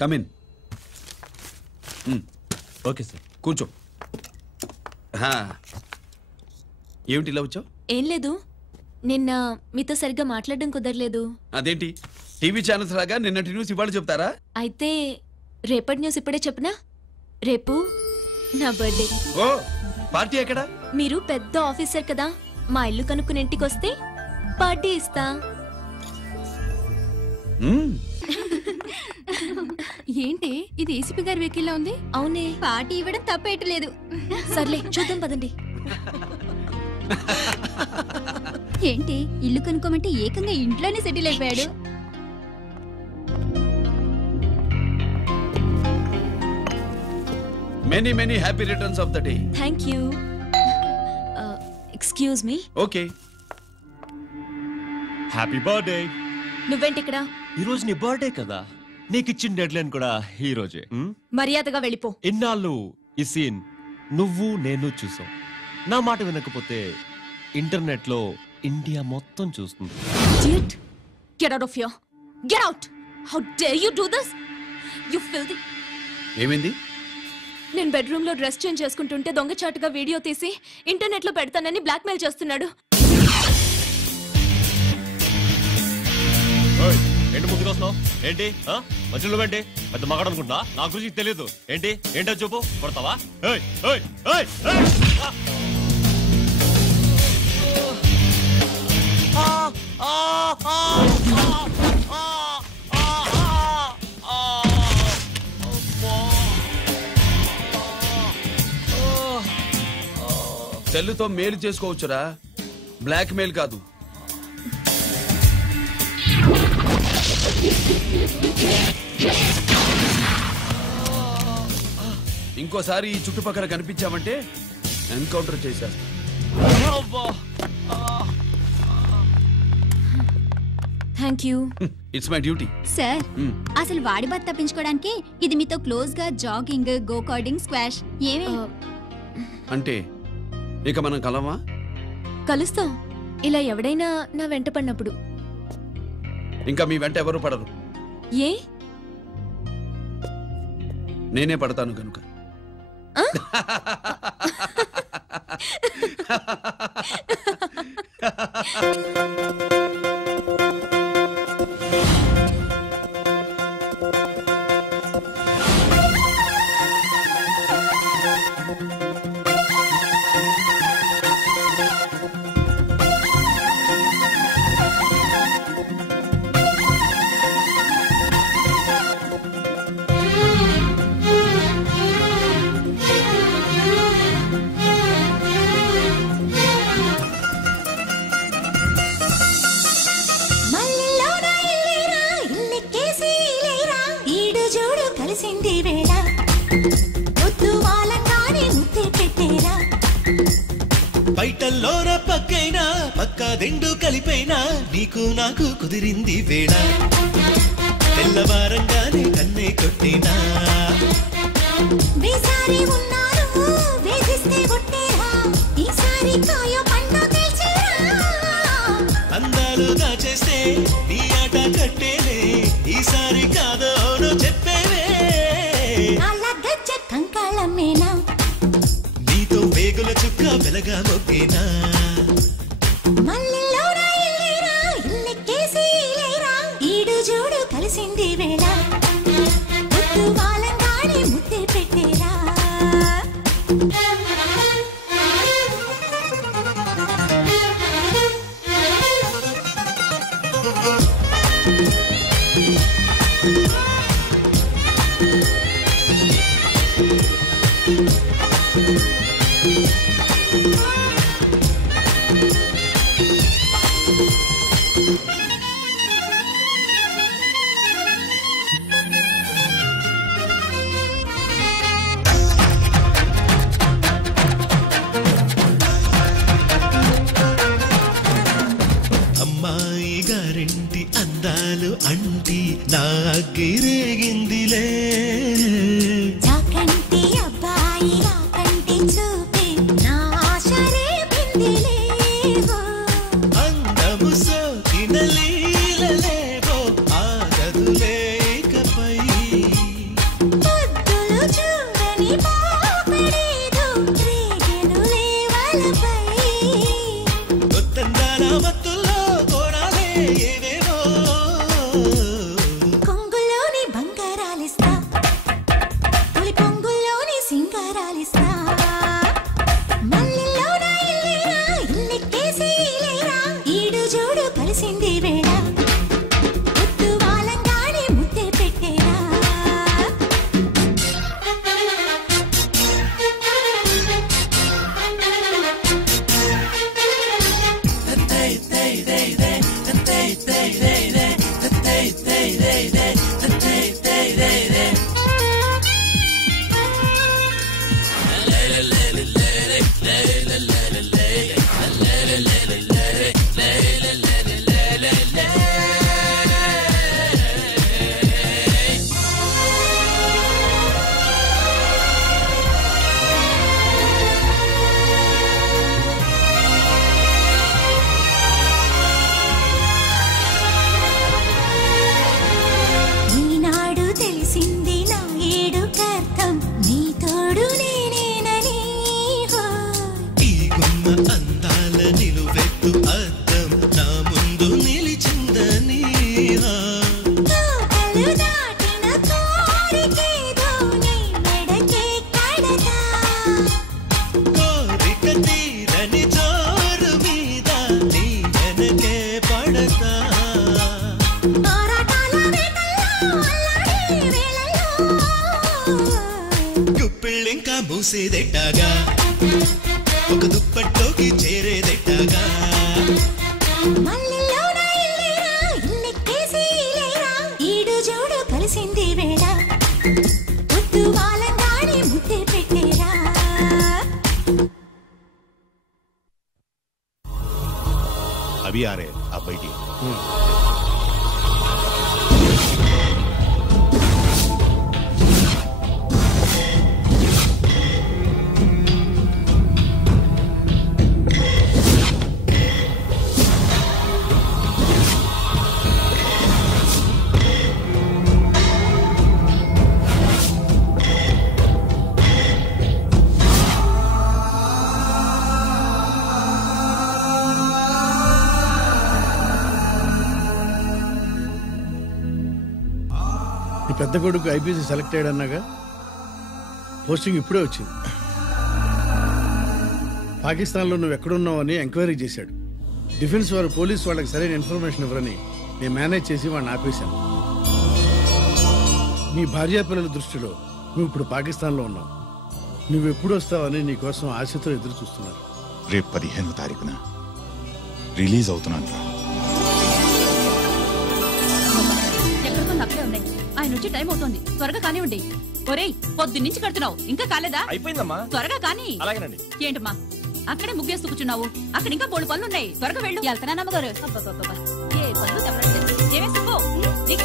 Come in. Okay sir, కూర్చో. ఏమిటి ఇలా వచ్చావు? ఏం లేదు, నిన్న మీతో సరిగ్గా మాట్లాడడం కుదరలేదు. అదేంటి టీవీ ఛానల్స్ లాగా నిన్నటి న్యూస్ ఇవాళ చెప్తారా? అయితే రేపటి న్యూస్ ఇప్పుడే చెప్పనా? రేపు నా బర్త్డే. ఓ పార్టీ ఎక్కడా? మీరు పెద్ద ఆఫీసర్ కదా, మా ఇల్లు కనుక్కుని ఇంటికి వస్తే పార్టీ ఇస్తా. ఏంటి ఇది ఏసీపీ గారి వెహికల్ ఉంది? అవునే, పార్టీ ఇవ్వడం తప్పేయట్లేదు. సర్లే చూద్దాం పదండి. ఏంటి ఇల్లు కనుక్కోమంటే ఏకంగా ఇంట్లోనే సెటిల్ అయిపోయాడు. Many many happy returns of the day. Thank you. Excuse me. Okay. Happy birthday. నువ్వేంటి ఇక్కడ? ఈ రోజు నీ బర్త్డే కదా, నీకు ఇచ్చిన డెడ్ లైన్ కూడా ఈ రోజే. మర్యాదగా వెళ్ళిపో. ఇన్నాళ్ళు ఈ సీన్ నువ్వు నేను చూసాం. నా మాట వినకపోతే ఇంటర్నెట్ లో ఇండియా మొత్తం చూస్తుంది. Idiot! Get out of here! Get out! How dare you do this? You filthy! ఏమైంది? నేను బెడ్రూమ్ లో డ్రెస్ చేంజ్ చేసుకుంటుంటే దొంగచాటుగా వీడియో తీసి ఇంటర్నెట్ లో పెడతానని బ్లాక్మెయిల్ చేస్తున్నాడు. ఏంటి ముందుకు వస్తున్నావు? ఏంటి మధ్యలో ఏంటి? పెద్ద మగాడు అనుకుంటా, నా గురించి తెలియదు. ఏంటి ఏంటో చెప్పు, కొడతావా? సెల్లుతో మేలు చేసుకోవచ్చురా, బ్లాక్ మెయిల్ కాదు. ఇంకోసారి ఈ చుట్టుపక్కల కనిపించామంటే ఎన్కౌంటర్ చేశారు. Thank you. It's my duty. Sir, అసలు వాడి బాధ తప్పించుకోవడానికి ఇది మీతో క్లోజ్ గా జాగింగ్, గో కార్డింగ్, స్క్వాష్ ఏమే అంటే ఇక మనం కలవా? కలుస్తాం, ఇలా ఎవడైనా నా వెంట పడినప్పుడు. ఇంకా మీ వెంట ఎవరు పడరు. ఏ? నేనే పడతాను కనుక. బయటల్లోన పక్కైనా పక్క దిండు కలిపైనా నీకు నాకు కుదిరింది వేళ. తెల్లవారంగానే కన్నే కొట్టేనా అందాలు దాచేస్తే నీ ఆట కట్టేలే. ఈసారి కాదో చెప్పేవే నీతో వేగుల చుక్క వెలగా మొగ్గేనా. కలిసింది వేళ వాళ్ళంగానే ముద్దే పెట్టేరా. అమ్మాయి గారింటి అందాలు అంటి నాగిరేగిందిలే. నాకంటి అబ్బాయి నాకంటి చూపి నా ఆశరే పిందిలే. అందము సోకిన లీలలేవో ఆగదులే ఇకపై. పాపడేదో రేగెనులే వలపై కొత్తందాల మత్తుల్లో కోరాలే ఏవేవో కొంగులోని బంగారాలిస్తా పులి పొంగుల్లోని సింగారాలిస్తా మల్లెల్లోన ఇల్లేరా ఇల్లెక్కేసి ఇలేరా ఈడు జోడు కలిసింది వేళ ముద్దు వాలంగానే ముద్దే పెట్టేరా ఈనాడు తెలిసింది నా ఏడు కర్థం నీ తోడు నేనేనని ఈ గుమ్మ అందాల నిలువెత్తు అద్దం నా ముందు నిలిచిందని కోకలు దాటిన కోరికేదో నీ మెడకే కడతా కోరిక తీరని జోరు మీద నీ వెనకే పడతా ఆరాటాల వేటల్లో అల్లాడే వేళల్లో గుప్పిళ్ళింకా మూసేదెట్టాగా ఒక దుప్పట్లోకి చేరేదెట్టాగా మల్లెల్లోన ఇల్లేరా ఇల్లెక్కేసి ఇలేరా ఈడు జోడు కలిసింది వేళ ముద్దు వాలంగానే ముద్దే పెట్టేరా अभी आ रहे हैं आप बैठिए నీ పెద్ద కొడుకు ఐపీసీ సెలెక్ట్ అయ్యాడన్నాగా పోస్టింగ్ ఇప్పుడే వచ్చింది. పాకిస్తాన్లో నువ్వు ఎక్కడున్నావు అని ఎంక్వైరీ చేశాడు. డిఫెన్స్ వారు పోలీసు వాళ్ళకి సరైన ఇన్ఫర్మేషన్ ఇవ్వరని నేను మేనేజ్ చేసి వాడిని ఆపేశాను. నీ భార్యా పిల్లల దృష్టిలో నువ్వు ఇప్పుడు పాకిస్తాన్లో ఉన్నావు. నువ్వు ఎప్పుడు వస్తావని నీ కోసం ఆశతో ఎదురు చూస్తున్నారు. రేపు 15వ తారీఖున రిలీజ్ అవుతున్నాను రా. ఎక్కడికో నక్కలే ఉన్నాయి. ఆయన వచ్చి టైం అవుతోంది, త్వరగా కానివ్వండి. ఒరేయ్, పొద్దున్నుంచి కడుతున్నావు, ఇంకా కాలేదా? అయిపోయిందమ్మా. త్వరగా కానీ. అలాగేనండి. ఏంటమ్మా అక్కడే ముగ్గేస్తూ కూర్చున్నావు? అక్కడ ఇంకా 3 పనులున్నాయి, త్వరగా వెళ్ళు. వెళ్తానా అమ్మగారు? ఏ పనులు చెప్పలేదు. ఏమే సుబ్బు, నీకు